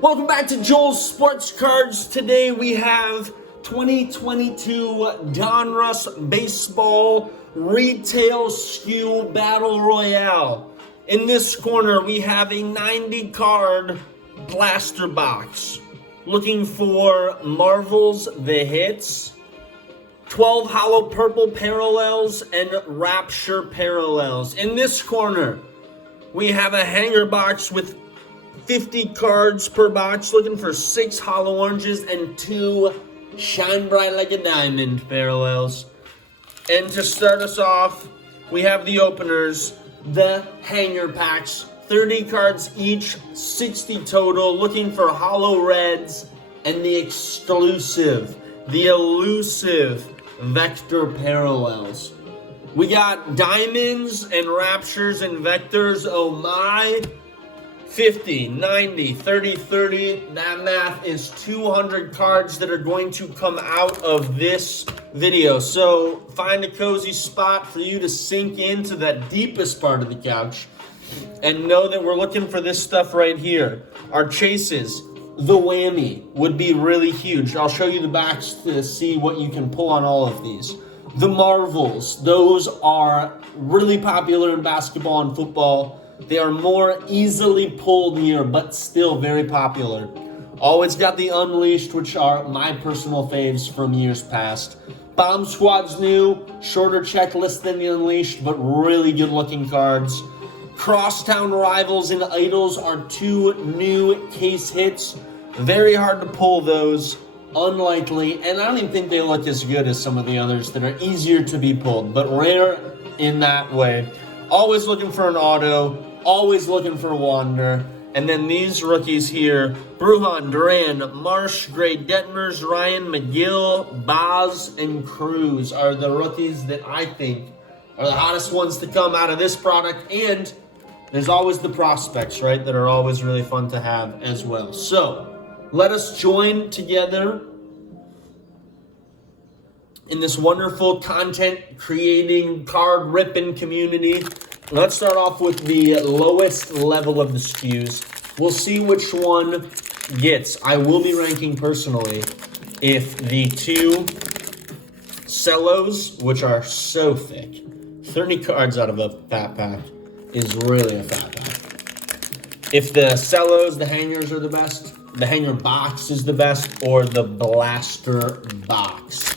Welcome back to Joel's Sports Cards. Today we have 2022 Donruss Baseball Retail SKU Battle Royale. In this corner we have a 90 card blaster box. Looking for Marvel's The Hits, 12 hollow purple parallels, and Rapture parallels. In this corner we have a hanger box with 50 cards per box, looking for 6 hollow oranges and 2 shine bright like a diamond parallels. And to start us off, we have the openers, the hanger packs, 30 cards each, 60 total, looking for hollow reds and the exclusive, the elusive vector parallels. We got diamonds and raptures and vectors, oh my. 50, 90, 30, 30, that math is 200 cards that are going to come out of this video. So find a cozy spot for you to sink into that deepest part of the couch and know that we're looking for this stuff right here. Our chases, the whammy would be really huge. I'll show you the backs to see what you can pull on all of these. The Marvels, those are really popular in basketball and football. They are more easily pulled here, but still very popular. Always got the Unleashed, which are my personal faves from years past. Bomb Squad's new, shorter checklist than the Unleashed, but really good looking cards. Crosstown Rivals and Idols are 2 new case hits. Very hard to pull those, unlikely, and I don't even think they look as good as some of the others that are easier to be pulled, but rare in that way. Always looking for an auto. Always looking for Wander. And then these rookies here, Bruhan, Duran, Marsh, Gray, Detmers, Ryan, McGill, Boz, and Cruz are the rookies that I think are the hottest ones to come out of this product. And there's always the prospects, right, that are always really fun to have as well. So let us join together in this wonderful content creating, card ripping community. Let's start off with the lowest level of the SKUs. We'll see which one gets. I will be ranking personally if the 2 cellos, which are so thick, 30 cards out of a fat pack is really a fat pack. If the cellos, the hangers are the best, the hanger box is the best, or the blaster box.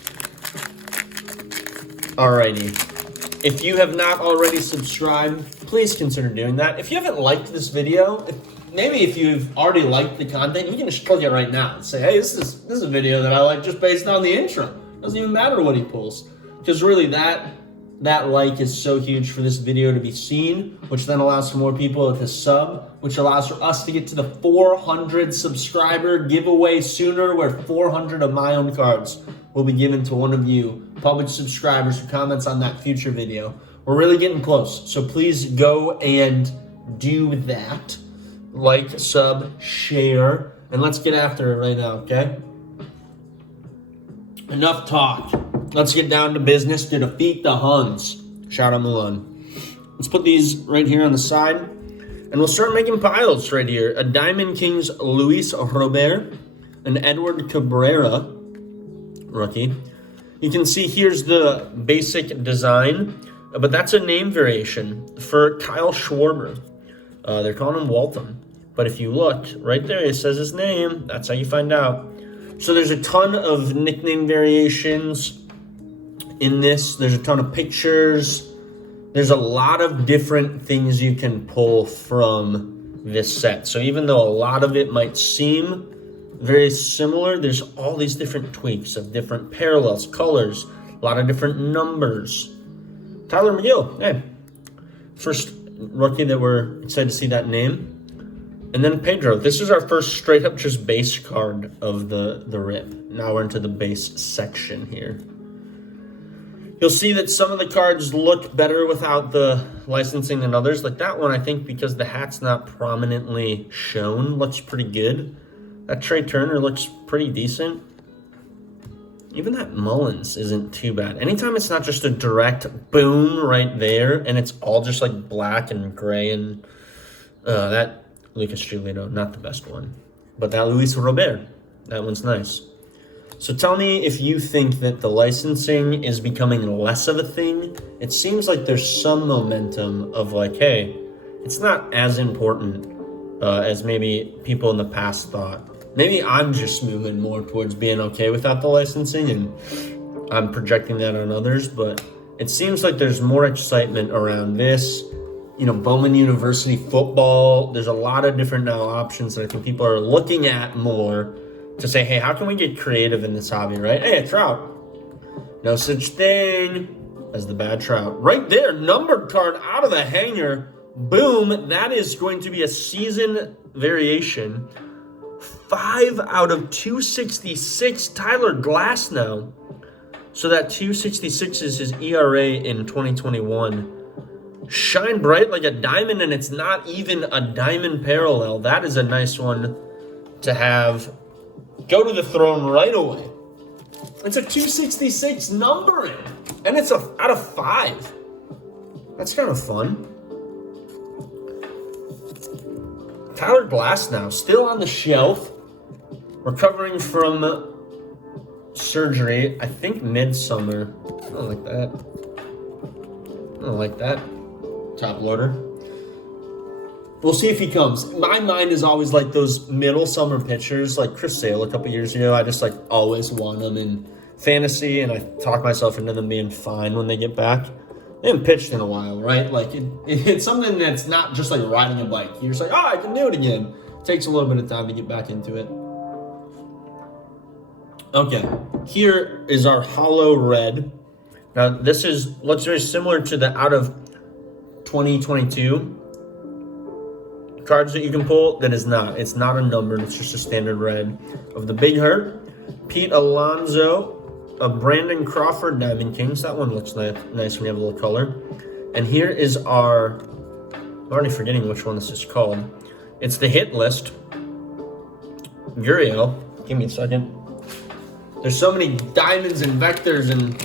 Alrighty. If you have not already subscribed, please consider doing that. If you haven't liked this video, maybe if you've already liked the content, you can just click it right now and say, hey, this is a video that I like just based on the intro. Doesn't even matter what he pulls. Because really that like is so huge for this video to be seen, which then allows for more people to sub, which allows for us to get to the 400 subscriber giveaway sooner, where 400 of my own cards will be given to one of you public subscribers who comments on that future video. We're really getting close, so please go and do that. Like, sub, share, and let's get after it right now, okay? Enough talk. Let's get down to business to defeat the Huns. Shout out Mulan. Let's put these right here on the side, and we'll start making piles right here. A Diamond Kings Luis Robert, an Edward Cabrera rookie. You can see here's the basic design, but that's a name variation for Kyle Schwarber. They're calling him Walton, but if you look right there, it says his name. That's how you find out. So there's a ton of nickname variations in this. There's a ton of pictures. There's a lot of different things you can pull from this set. So even though a lot of it might seem very similar, there's all these different tweaks of different parallels, colors, a lot of different numbers. Tyler McGill, hey, first rookie that we're excited to see that name. And then Pedro. This is our first straight up just base card of the rip. Now we're into the base section here. You'll see that some of the cards look better without the licensing than others. Like that one, I think because the hat's not prominently shown, looks pretty good. That Trey Turner looks pretty decent. Even that Mullins isn't too bad. Anytime it's not just a direct boom right there, and it's all just like black and gray, and that Lucas Giolito, not the best one. But that Luis Robert, that one's nice. So tell me if you think that the licensing is becoming less of a thing. It seems like there's some momentum of like, hey, it's not as important as maybe people in the past thought. Maybe I'm just moving more towards being okay without the licensing, and I'm projecting that on others, but it seems like there's more excitement around this. You know, Bowman University football, there's a lot of different now options that I think people are looking at more to say, hey, how can we get creative in this hobby, right? Hey, a trout. No such thing as the bad trout. Right there, numbered card out of the hanger. Boom, that is going to be a season variation. 5 out of 266, Tyler Glass now. So that 266 is his ERA in 2021. Shine bright like a diamond, and it's not even a diamond parallel. That is a nice one to have go to the throne right away. It's a 266 numbering, and it's out of 5. That's kind of fun. Tyler Glass now, still on the shelf, recovering from surgery, I think midsummer. I don't like that. I don't like that. Top loader. We'll see if he comes. My mind is always like those middle summer pitchers, like Chris Sale a couple years ago. I just like always want them in fantasy, and I talk myself into them being fine when they get back. They haven't pitched in a while, right? Like it's something that's not just like riding a bike. You're just like, oh, I can do it again. It takes a little bit of time to get back into it. Okay, here is our hollow red. Now this looks very similar to the out of 2022 cards that you can pull. That is not. It's not a number. It's just a standard red of the Big Hurt, Pete Alonso, a Brandon Crawford Diamond Kings. That one looks nice when you have a little color. And here is our, I'm already forgetting which one this is called. It's the hit list. Uriel. Give me a second. There's so many diamonds and vectors and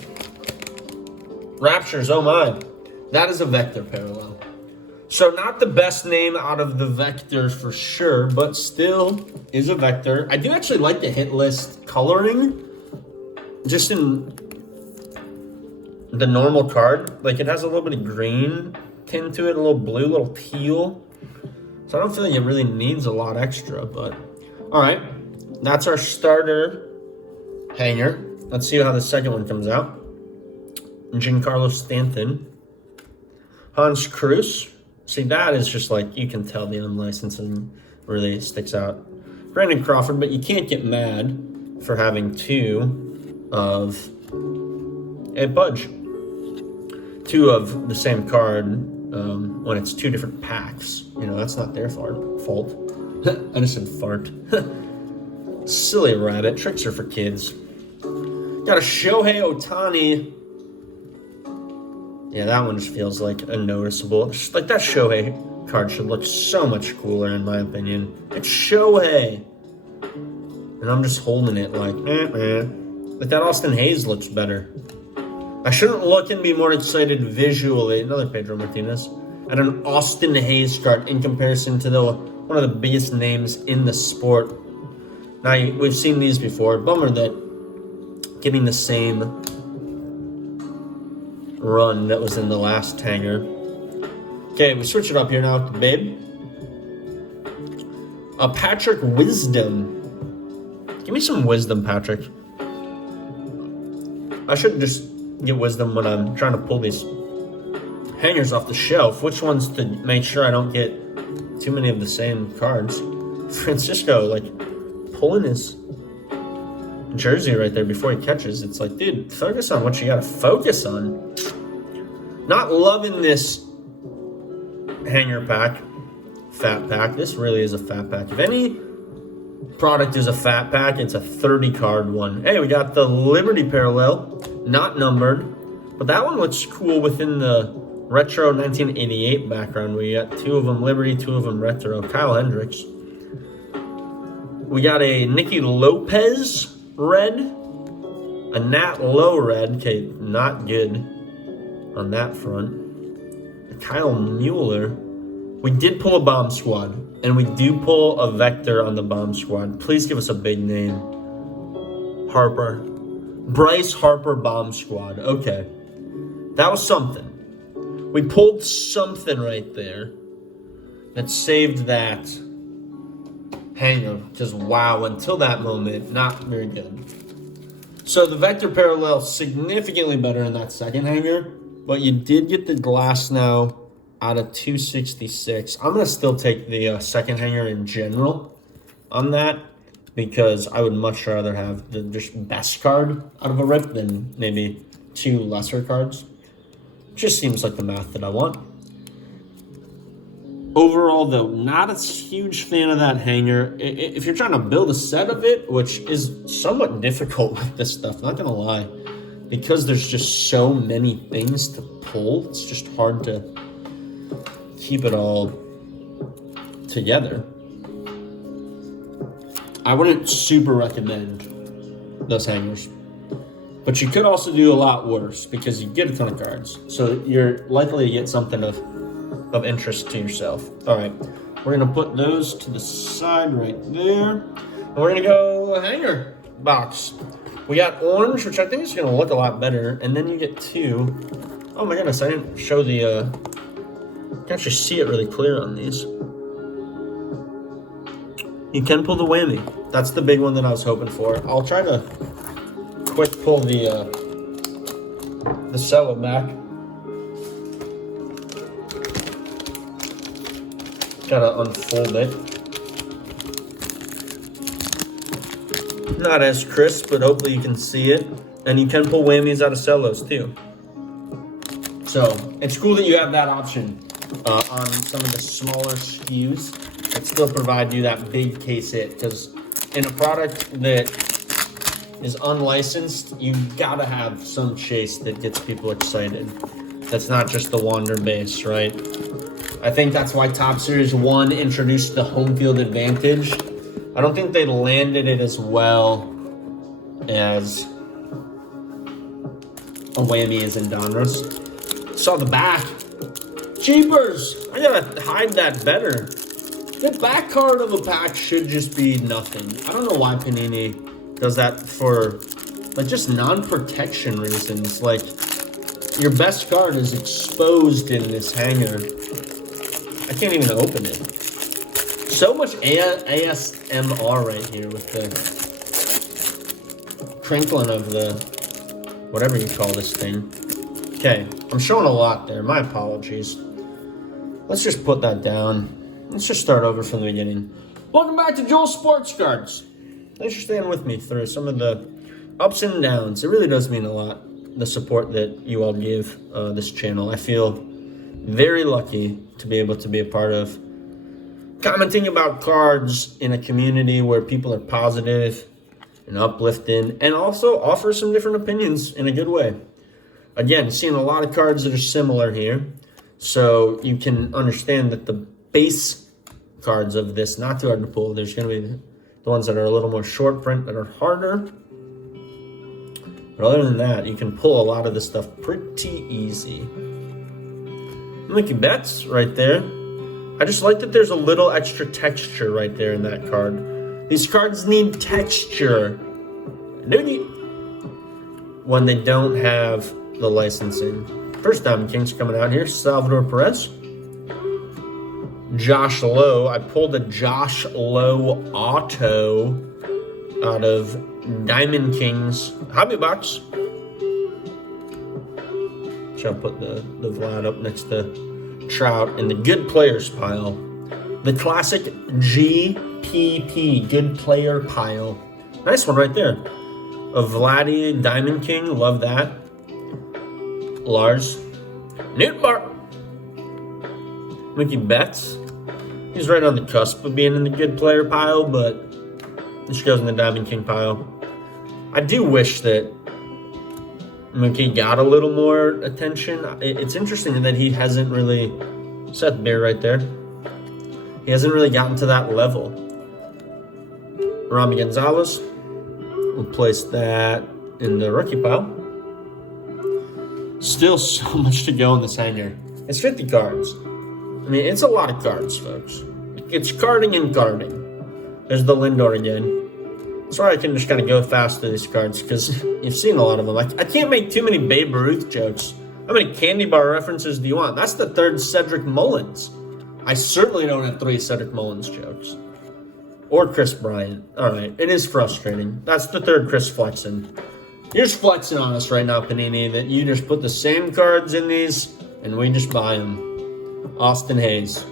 raptures. Oh my. That is a vector parallel. So not the best name out of the vectors for sure, but still is a vector. I do actually like the hit list coloring. Just in the normal card, like it has a little bit of green tint to it, a little blue, a little teal. So I don't feel like it really needs a lot extra, but all right. That's our starter hanger. Let's see how the second one comes out. Giancarlo Stanton. Hans Cruz. See, that is just like, you can tell the unlicensing really sticks out. Brandon Crawford, but you can't get mad for having two of a budge. Two of the same card when it's two different packs. You know, that's not their fault. I just said fart. Silly rabbit. Tricks are for kids. Got a Shohei Ohtani. Yeah, that one just feels like a noticeable. Like that Shohei card should look so much cooler in my opinion. It's Shohei. And I'm just holding it like, Like that Austin Hayes looks better. I shouldn't look and be more excited visually. Another Pedro Martinez. At an Austin Hayes card in comparison to one of the biggest names in the sport. Now, we've seen these before. Bummer that getting the same run that was in the last hanger. Okay, we switch it up here now with the Babe. Patrick Wisdom. Give me some Wisdom, Patrick. I should just get Wisdom when I'm trying to pull these hangers off the shelf. Which ones to make sure I don't get too many of the same cards. Francisco, like, pulling his jersey right there before he catches. It's like, dude, focus on what you gotta focus on. Not loving this hanger pack, fat pack. This really is a fat pack. If any product is a fat pack, it's a 30 card one. Hey, we got the Liberty parallel, not numbered, but that one looks cool within the retro 1988 background. We got two of them Liberty, two of them retro. Kyle Hendricks. We got a Nicky Lopez red, a Nat Lowe red. Okay, not good on that front. A Kyle Mueller, We did pull a bomb squad, and we do pull a vector on the bomb squad. Please give us a big name. Harper. Bryce Harper bomb squad. Okay. That was something. We pulled something right there that saved that hanger. Because, wow, until that moment, not very good. So the vector parallel significantly better in that second hanger, but you did get the glass now out of 266. I'm going to still take the second hanger in general on that because I would much rather have the just best card out of a rip than maybe 2 lesser cards. Just seems like the math that I want. Overall, though, not a huge fan of that hanger. If you're trying to build a set of it, which is somewhat difficult with this stuff, not gonna lie, because there's just so many things to pull, it's just hard to keep it all together. I wouldn't super recommend those hangers. But you could also do a lot worse because you get a ton of cards. So you're likely to get something of interest to yourself. All right, we're gonna put those to the side right there. And we're gonna go hanger box. We got orange, which I think is gonna look a lot better. And then you get 2. Oh my goodness, I didn't show the, you can actually see it really clear on these. You can pull the whammy. That's the big one that I was hoping for. I'll try to quick pull the cello back. Gotta unfold it. Not as crisp, but hopefully you can see it. And you can pull whammies out of cellos too. So it's cool that you have that option on some of the smaller SKUs that still provide you that big case hit. Because in a product that is unlicensed, you gotta have some chase that gets people excited. That's not just the Wander base, right? I think that's why Top Series 1 introduced the home field advantage. I don't think they landed it as well as a whammy is in Donruss. Saw the back. Jeepers! I gotta hide that better. The back card of a pack should just be nothing. I don't know why Panini does that for, like, just non-protection reasons. Like, your best card is exposed in this hanger. I can't even open it. So much ASMR right here with the crinkling of the, whatever you call this thing. Okay, I'm showing a lot there. My apologies. Let's just put that down. Let's just start over from the beginning. Welcome back to Joel Sports Cards. Thanks for staying with me through some of the ups and downs. It really does mean a lot, the support that you all give this channel. I feel very lucky to be able to be a part of commenting about cards in a community where people are positive and uplifting and also offer some different opinions in a good way. Again, seeing a lot of cards that are similar here, so you can understand that the base cards of this, not too hard to pull. There's going to be the ones that are a little more short print that are harder. But other than that, you can pull a lot of this stuff pretty easy. Mickey Betts right there. I just like that there's a little extra texture right there in that card. These cards need texture when they don't have the licensing. First Diamond Kings coming out here. Salvador Perez. Josh Lowe. I pulled a Josh Lowe auto out of Diamond Kings hobby box. I'll put the Vlad up next to Trout in the good players pile. The classic GPP, good player pile. Nice one right there. A Vladdy Diamond King, love that. Lars. Newtbar. Mickey Betts. He's right on the cusp of being in the good player pile, but this goes in the Diamond King pile. I do wish that Mookie got a little more attention. It's interesting that he hasn't really, Seth Bear right there, he hasn't really gotten to that level. Rami Gonzalez, we'll place that in the rookie pile. Still so much to go in this hanger. It's 50 cards. I mean, it's a lot of cards, folks. It's carding and carding. There's the Lindor again. Sorry, I can just kind of go fast through these cards because you've seen a lot of them. I can't make too many Babe Ruth jokes. How many candy bar references do you want? That's the third Cedric Mullins. I certainly don't have 3 Cedric Mullins jokes. Or Chris Bryant. All right, it is frustrating. That's the third Chris flexing. You're just flexing on us right now, Panini, that you just put the same cards in these and we just buy them. Austin Hayes.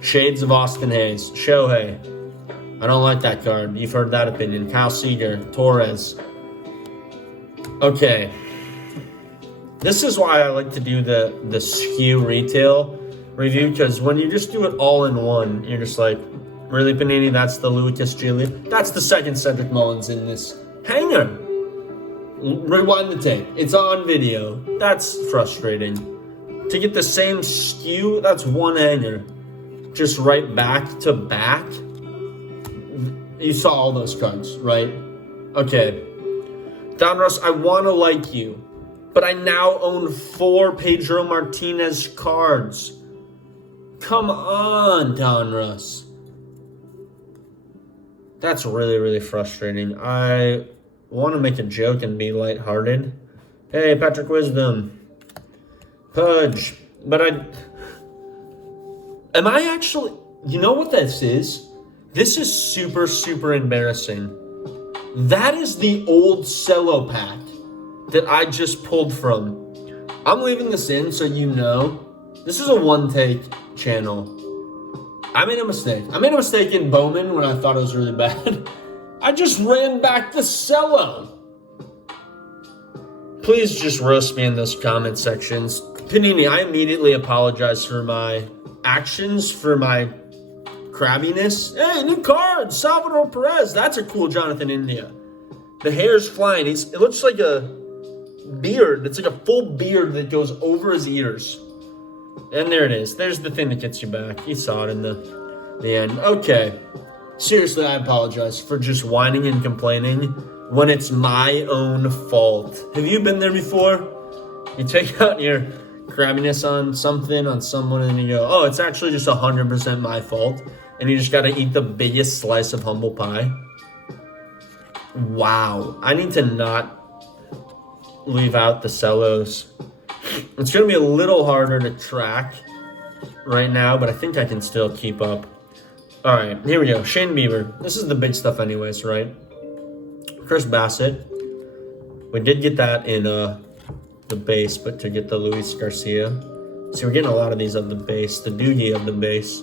Shades of Austin Hayes. Shohei. I don't like that card. You've heard that opinion. Kyle Seager. Torres. Okay. This is why I like to do the skew retail review, because when you just do it all in one, you're just like, really, Panini? That's the Lucas Giolito? That's the second Cedric Mullins in this hanger. Rewind the tape. It's on video. That's frustrating. To get the same skew, that's one hanger. Just right back to back. You saw all those cards, right? Okay. Donruss, I want to like you, but I now own 4 Pedro Martinez cards. Come on, Donruss. That's really, really frustrating. I want to make a joke and be lighthearted. Hey, Patrick Wisdom. Pudge. But am I actually... You know what this is? This is super, super embarrassing. That is the old cello pack that I just pulled from. I'm leaving this in so you know. This is a one-take channel. I made a mistake. I made a mistake in Bowman when I thought it was really bad. I just ran back the cello. Please just roast me in those comment sections. Panini, I immediately apologize for my actions, for my crabbiness. Hey, new card, Salvador Perez. That's a cool Jonathan India. The hair's flying. It looks like a beard. It's like a full beard that goes over his ears. And there it is. There's the thing that gets you back. You saw it in the end. Okay. Seriously, I apologize for just whining and complaining when it's my own fault. Have you been there before? You take out your crabbiness on something, on someone, and you go, oh, it's actually just 100% my fault. And you just got to eat the biggest slice of humble pie. Wow. I need to not leave out the cellos. It's going to be a little harder to track right now, but I think I can still keep up. All right, here we go. Shane Bieber. This is the big stuff anyways, right? Chris Bassett. We did get that in the base, but to get the Luis Garcia. See, we're getting a lot of these of the base. The Doogie of the base.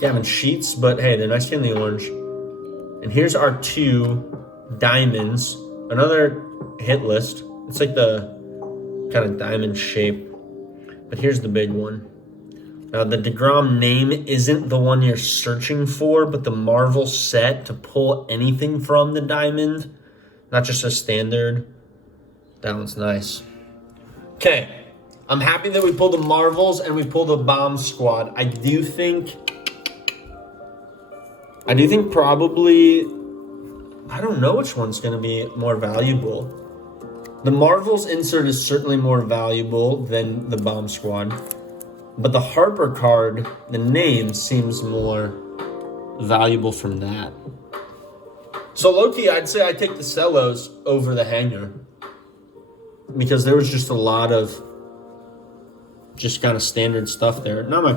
Gavin Sheets, but hey, they're nice in the orange. And here's our 2 diamonds. Another hit list. It's like the kind of diamond shape. But here's the big one. Now, the DeGrom name isn't the one you're searching for, but the Marvel set to pull anything from the diamond. Not just a standard. That one's nice. Okay. I'm happy that we pulled the Marvels and we pulled the Bomb Squad. I do think probably... I don't know which one's going to be more valuable. The Marvels insert is certainly more valuable than the Bomb Squad. But the Harper card, the name, seems more valuable from that. So low-key, I'd say I take the cellos over the hanger. Because there was just a lot of just kind of standard stuff there. Not my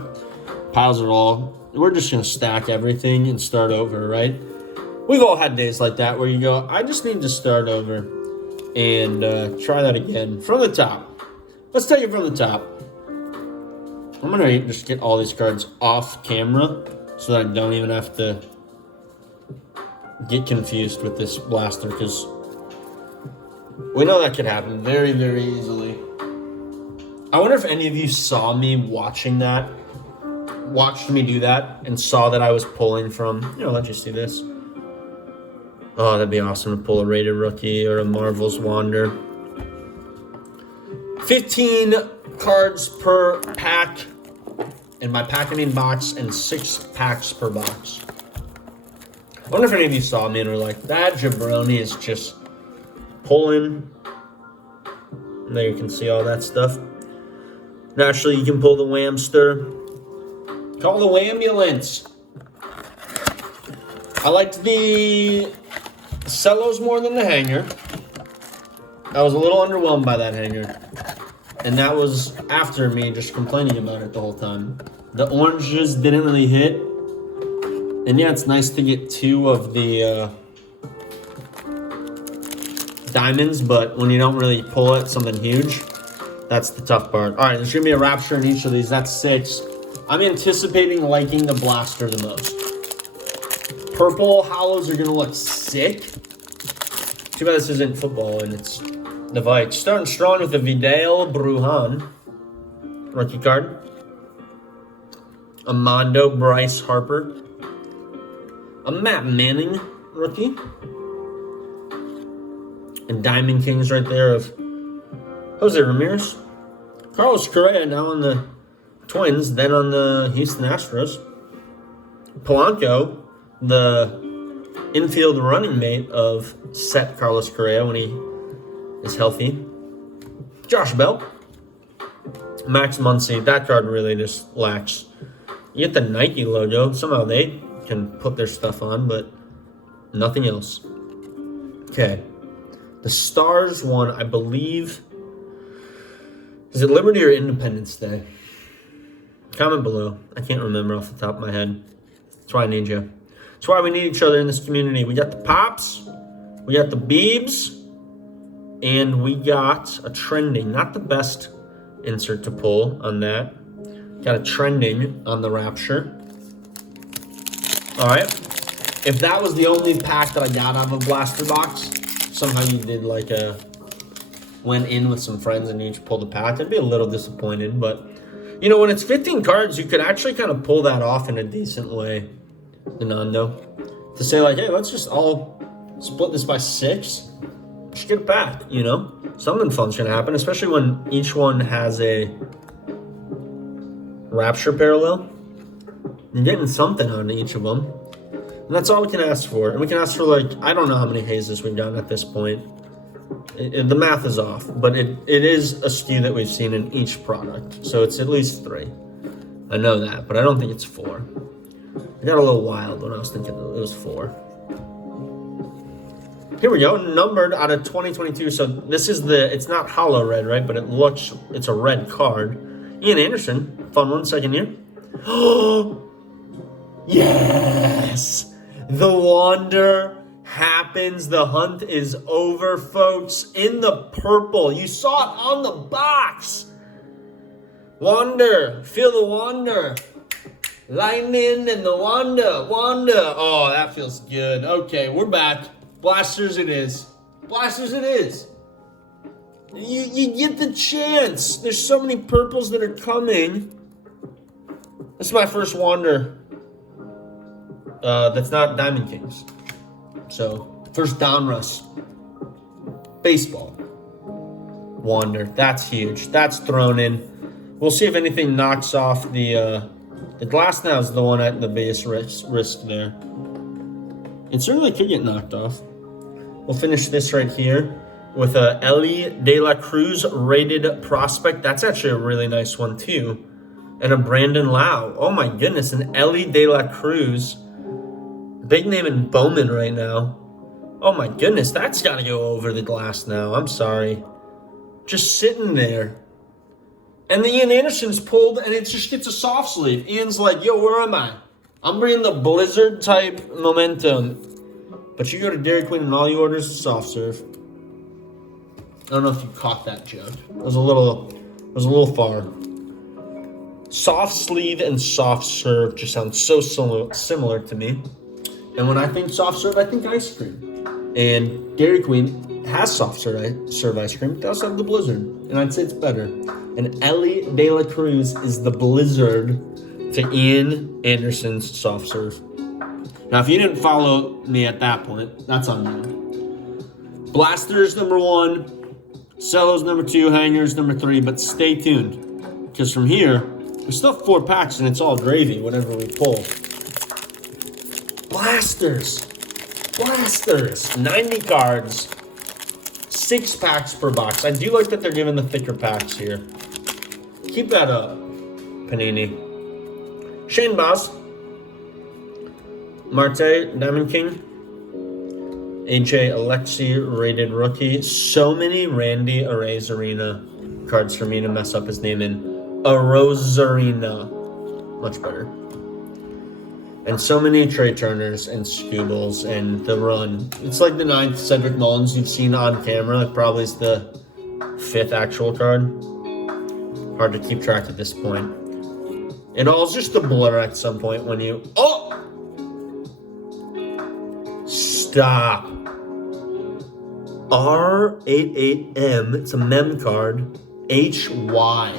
piles at all. We're just going to stack everything and start over, right? We've all had days like that where you go, I just need to start over and try that again. From the top. Let's take it from the top. I'm going to just get all these cards off camera so that I don't even have to get confused with this blaster, because we know that could happen very, very easily. I wonder if any of you saw me watching that, watched me do that, and saw that I was pulling from, let you see this. Oh, that'd be awesome to pull a rated rookie or a Marvel's Wander. 15 cards per pack in my packing box and 6 packs per box. I wonder if any of you saw me and were like, that jabroni is just pulling. And there you can see all that stuff. Naturally, you can pull the Whamster. Call the ambulance. I liked the cellos more than the hanger. I was a little underwhelmed by that hanger. And that was after me just complaining about it the whole time. The oranges didn't really hit. And yeah, it's nice to get 2 of the diamonds, but when you don't really pull it, something huge, that's the tough part. All right, there's gonna be a rapture in each of these. That's 6. I'm anticipating liking the blaster the most. Purple hollows are gonna look sick. Too bad this isn't football and it's the Vikes. Starting strong with the Vidal Brujan rookie card. A Mondo Bryce Harper. A Matt Manning rookie. And Diamond Kings right there of Jose Ramirez. Carlos Correa now on the Twins, then on the Houston Astros. Polanco, the infield running mate of Set Carlos Correa when he is healthy. Josh Bell. Max Muncy. That card really just lacks. You get the Nike logo. Somehow they can put their stuff on, but nothing else. Okay. The Stars one, I believe. Is it Liberty or Independence Day? Comment below. I can't remember off the top of my head. That's why I need you. That's why we need each other in this community. We got the Pops. We got the Beebs. And we got a trending. Not the best insert to pull on that. Got a trending on the Rapture. All right. If that was the only pack that I got out of a blaster box, somehow you did like a went in with some friends and you each pulled a pack, I'd be a little disappointed. But, you know, when it's 15 cards, you could actually kind of pull that off in a decent way. The Nando. To say like, hey, let's just all split this by 6. Just get a pack, you know? Something fun's going to happen, especially when each one has a Rapture parallel. You're getting something on each of them. And that's all we can ask for. And we can ask for, like, I don't know how many hazes we've gotten at this point. The math is off, but it is a SKU that we've seen in each product. So it's at least 3. I know that, but I don't think it's 4. I got a little wild when I was thinking it was 4. Here we go, numbered out of 2022. So this is it's not hollow red, right? But it's a red card. Ian Anderson, fun one, second year. Oh, yes! The Wander happens. The hunt is over, folks. In the purple. You saw it on the box. Wander. Feel the Wander. Lightning and the Wanda. Oh, that feels good. Okay, we're back. Blasters it is. Blasters it is. You get the chance. There's so many purples that are coming. This is my first Wander. That's not Diamond Kings. So, first Donruss. Baseball. Wander. That's huge. That's thrown in. We'll see if anything knocks off the glass now is the one at the biggest risk there. It certainly could get knocked off. We'll finish this right here with a Ellie De La Cruz rated prospect. That's actually a really nice one too. And a Brandon Lau. Oh my goodness, an Ellie De La Cruz. Big name in Bowman right now. Oh my goodness, that's got to go over the glass now. I'm sorry. Just sitting there. And the Ian Anderson's pulled and it just gets a soft sleeve. Ian's like, yo, where am I? I'm bringing the Blizzard type momentum. But you go to Dairy Queen and all you order is a soft serve. I don't know if you caught that joke. It was a little far. Soft sleeve and soft serve just sound so similar to me. And when I think soft serve, I think ice cream. And Dairy Queen has soft serve ice cream. They also have the Blizzard. And I'd say it's better. And Ellie De La Cruz is the Blizzard to Ian Anderson's soft serve. Now, if you didn't follow me at that point, that's on you. Blasters, number 1. Cellos, number 2. Hangers, number 3. But stay tuned. Because from here, we still have 4 packs and it's all gravy, whatever we pull. Blasters. 90 cards. 6 packs per box. I do like that they're giving the thicker packs here. Keep that up, Panini. Shane Boss, Marte, Diamond King, AJ Alexi, rated rookie. So many Randy Arozarena cards for me to mess up his name in. Arozarena. Much better. And so many Trey Turners and Scoobles and the run. It's like the 9th Cedric Mullins you've seen on camera. It probably is the 5th actual card. Hard to keep track at this point. It all is just a blur at some point when you... Oh! Stop. R88M. It's a mem card. HY.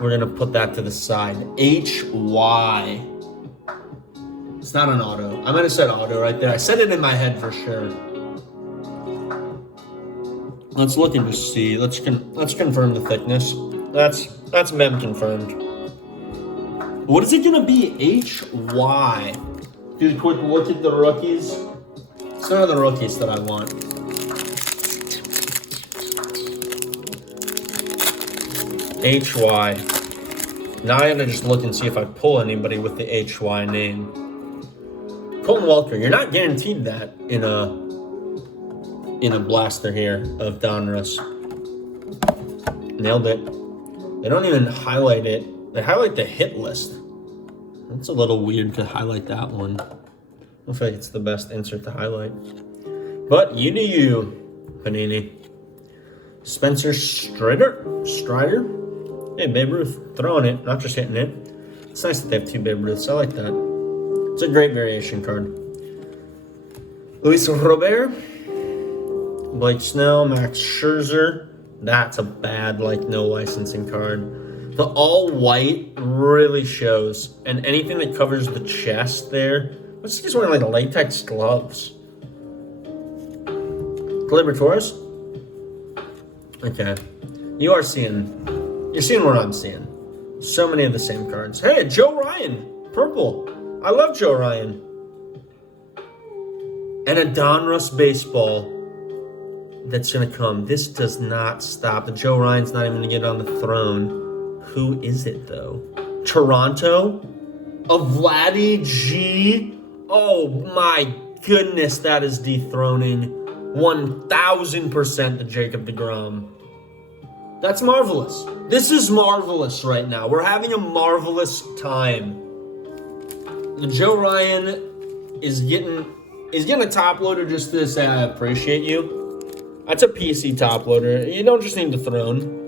We're going to put that to the side. HY. It's not an auto. I might have said auto right there. I said it in my head for sure. Let's look and just see. Let's confirm the thickness. That's mem confirmed. What is it gonna be? HY. Do a quick look at the rookies. It's none of the rookies that I want. HY. Now I gotta just look and see if I pull anybody with the HY name. Colton Welker, you're not guaranteed that in a blaster here of Donruss. Nailed it. They don't even highlight it. They highlight the hit list. That's a little weird to highlight that one. I don't feel like it's the best insert to highlight. But you do you, Panini. Spencer Strider? Hey, Babe Ruth. Throwing it, not just hitting it. It's nice that they have 2 Babe Ruths. I like that. It's a great variation card. Luis Robert, Blake Snell, Max Scherzer. That's a bad, no licensing card. The all white really shows, and anything that covers the chest there. What's he just wearing latex gloves? Gleyber Torres. Okay, you're seeing what I'm seeing. So many of the same cards. Hey, Joe Ryan, purple. I love Joe Ryan. And a Donruss baseball that's going to come. This does not stop. The Joe Ryan's not even going to get on the throne. Who is it, though? Toronto? A Vladdy G? Oh, my goodness. That is dethroning 1,000% the Jacob deGrom. That's marvelous. This is marvelous right now. We're having a marvelous time. The Joe Ryan is getting a top loader just to say I appreciate you. That's a PC top loader. You don't just need the throne.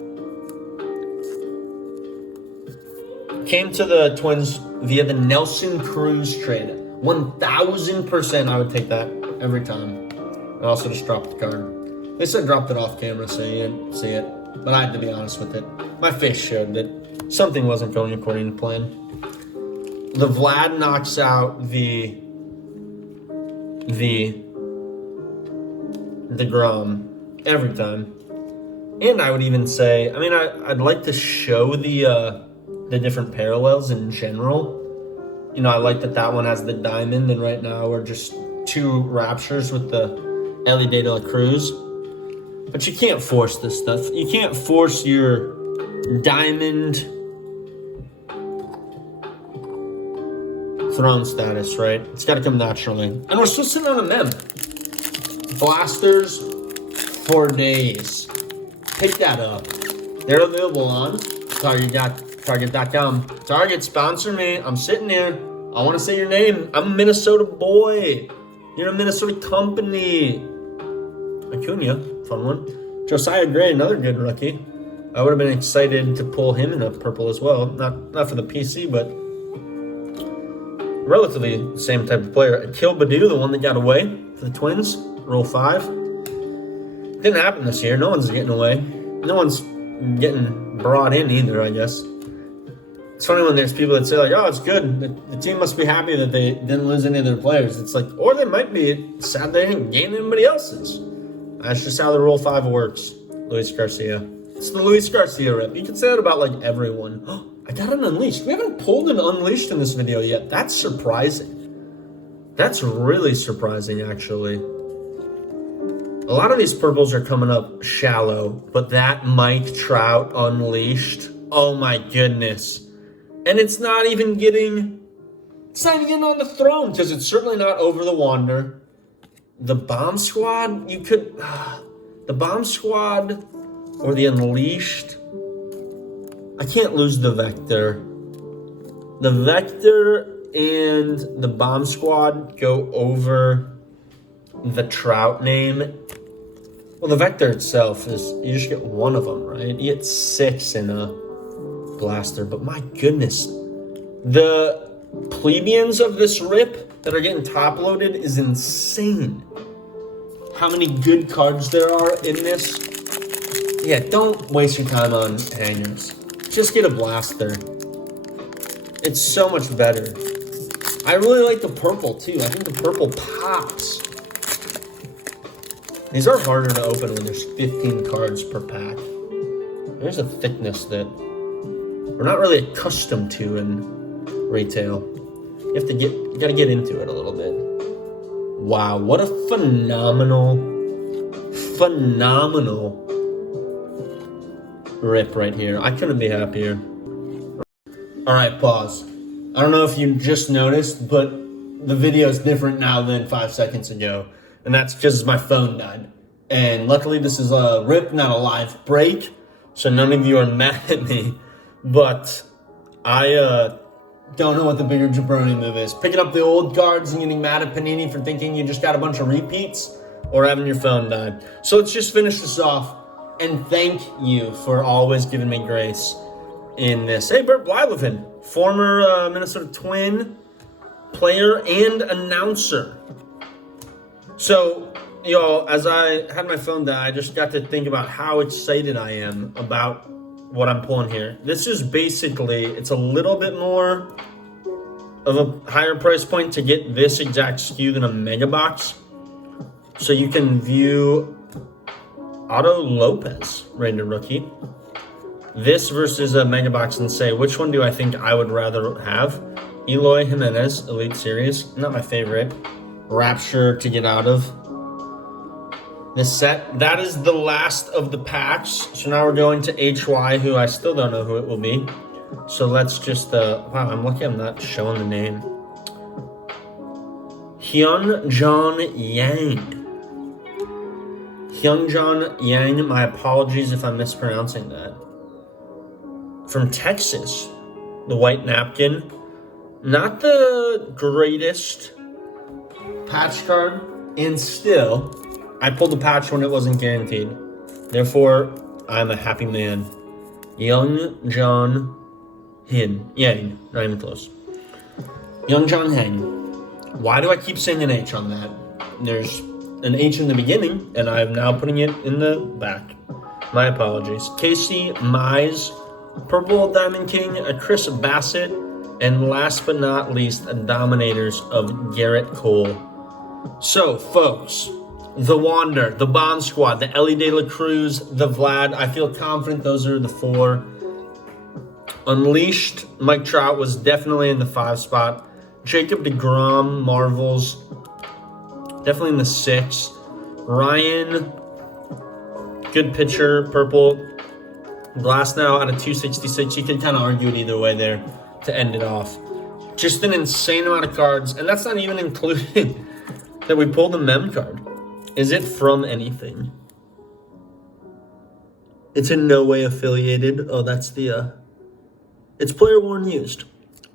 Came to the Twins via the Nelson Cruz trade. 1,000% I would take that every time. I also just dropped the card. They said dropped it off camera so you didn't see it. But I had to be honest with it. My face showed that something wasn't going according to plan. The Vlad knocks out the DeGrom every time. And I would even say, I'd like to show the different parallels in general. I like that one has the diamond, and right now we're just 2 Raptures with the Ellie De La Cruz. But you can't force this stuff. You can't force your diamond throne status, right? It's got to come naturally. And we're still sitting on a mem. Blasters for days. Pick that up. They're available on Target.com. Target, sponsor me. I'm sitting here. I want to say your name. I'm a Minnesota boy. You're a Minnesota company. Acuna, fun one. Josiah Gray, another good rookie. I would have been excited to pull him in a purple as well. Not for the PC, but relatively the same type of player. Akil Baddoo, the one that got away for the Twins, roll 5. Didn't happen this year. No one's getting away. No one's getting brought in either, I guess. It's funny when there's people that say, oh, it's good. The team must be happy that they didn't lose any of their players. It's or they might be sad they didn't gain anybody else's. That's just how the Rule 5 works. Luis Garcia. It's the Luis Garcia rip. You can say that about, everyone. Oh, I got an Unleashed. We haven't pulled an Unleashed in this video yet. That's surprising. That's really surprising, actually. A lot of these purples are coming up shallow, but that Mike Trout Unleashed, oh my goodness. And it's not even getting on the throne, because it's certainly not over the Wander. The Bomb Squad, you could... the Bomb Squad or the Unleashed. I can't lose the Vector. The Vector and the Bomb Squad go over the Trout name. Well, the Vector itself is, you just get one of them, right? You get 6 in a blaster, but my goodness. The plebeians of this rip that are getting top loaded is insane. How many good cards there are in this. Yeah, don't waste your time on hangers. Just get a blaster. It's so much better. I really like the purple too. I think the purple pops. These are harder to open when there's 15 cards per pack. There's a thickness that we're not really accustomed to in retail. You gotta get into it a little bit. Wow, what a phenomenal rip right here. I couldn't be happier. All right, pause. I don't know if you just noticed, but the video is different now than 5 seconds ago. And that's because my phone died. And luckily this is a rip, not a live break. So none of you are mad at me. But I don't know what the bigger jabroni move is. Picking up the old cards and getting mad at Panini for thinking you just got a bunch of repeats, or having your phone died. So let's just finish this off. And thank you for always giving me grace in this. Hey, Bert Blyleven, former Minnesota Twin player and announcer. So, y'all, as I had my phone die, I just got to think about how excited I am about what I'm pulling here. This is basically, it's a little bit more of a higher price point to get this exact SKU than a mega box. So you can view Otto Lopez, rated rookie. This versus a mega box and say, which one do I think I would rather have? Eloy Jimenez, Elite Series, not my favorite. Rapture to get out of this set. That is the last of the packs. So now we're going to HY, who I still don't know who it will be. So let's just, wow, I'm lucky I'm not showing the name. Hyunjin Yang. Hyunjin Yang, my apologies if I'm mispronouncing that. From Texas, the white napkin. Not the greatest patch card, and still, I pulled the patch when it wasn't guaranteed. Therefore, I'm a happy man. Hyunjin Yang, not even close. Hyunjin Yang. Why do I keep saying an H on that? There's an H in the beginning, and I'm now putting it in the back. My apologies. Casey Mize, Purple Diamond King, a Chris Bassett, and last but not least, a Dominators of Garrett Cole. So, folks, the Wander, the Bomb Squad, the Ellie De La Cruz, the Vlad, I feel confident those are the 4. Unleashed, Mike Trout was definitely in the 5 spot. Jacob deGrom, Marvels, definitely in the 6. Ryan, good pitcher, purple. Glasnow out of 266. You can kind of argue it either way there to end it off. Just an insane amount of cards, and that's not even including that we pulled a mem card. Is it from anything? It's in no way affiliated. Oh, that's the, it's player worn used.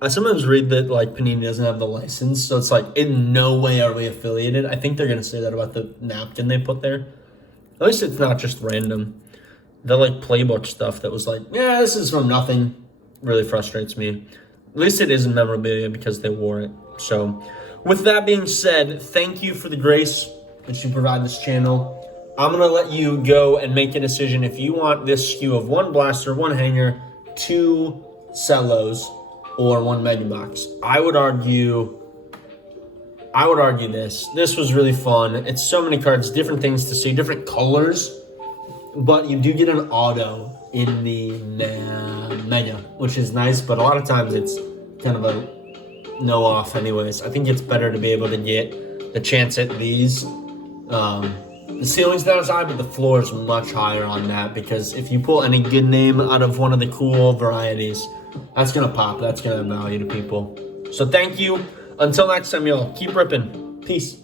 I sometimes read that, like, Panini doesn't have the license, so it's like, in no way are we affiliated. I think they're going to say that about the napkin they put there. At least it's not just random. The, like, playbook stuff that was like, yeah, this is from nothing, really frustrates me. At least it isn't memorabilia because they wore it. So, with that being said, thank you for the grace that you provide this channel. I'm going to let you go and make a decision if you want this SKU of 1 blaster, 1 hanger, 2 cellos, or 1 mega box. I would argue this. This was really fun. It's so many cards, different things to see, different colors, but you do get an auto in the mega, which is nice, but a lot of times it's kind of a no off anyways. I think it's better to be able to get the chance at these The ceiling's not as high, but the floor is much higher on that, because if you pull any good name out of one of the cool varieties, that's gonna pop. That's gonna have value to people. So thank you. Until next time, y'all, keep ripping. Peace.